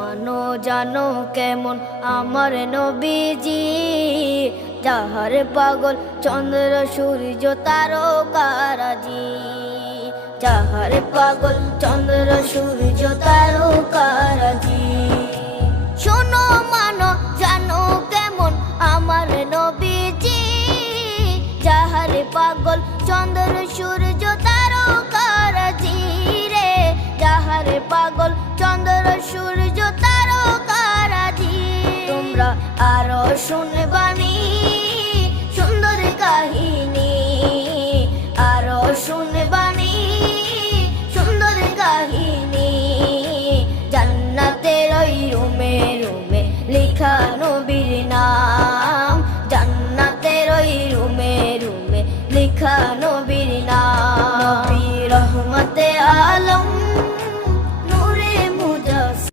মানো জানো কেমন আমার নবীজি, যাহার পাগল চন্দ্র সূর্য তারকারাজি, যাহার পাগল চন্দ্র সূর্য তারকারাজি। শোনো মানো জানো কেমন আমার নবীজি, যাহার পাগল চন্দ্র সূর্য তারকারাজি রে, যাহার পাগল চন্দ্র সূর্য তারকারাজি। তোমরা আরো শুনবানি সুন্দর কাহিনী, আরো শুনবানি সুন্দর কাহিনী। জান্নাতের ওই রুমে রুমে লেখা নবীর নাম, জান্নাতের ওই রুমে রুমে লেখা নবীর নাম। নবী রহমতে আলম নূরে মুজাসসিম।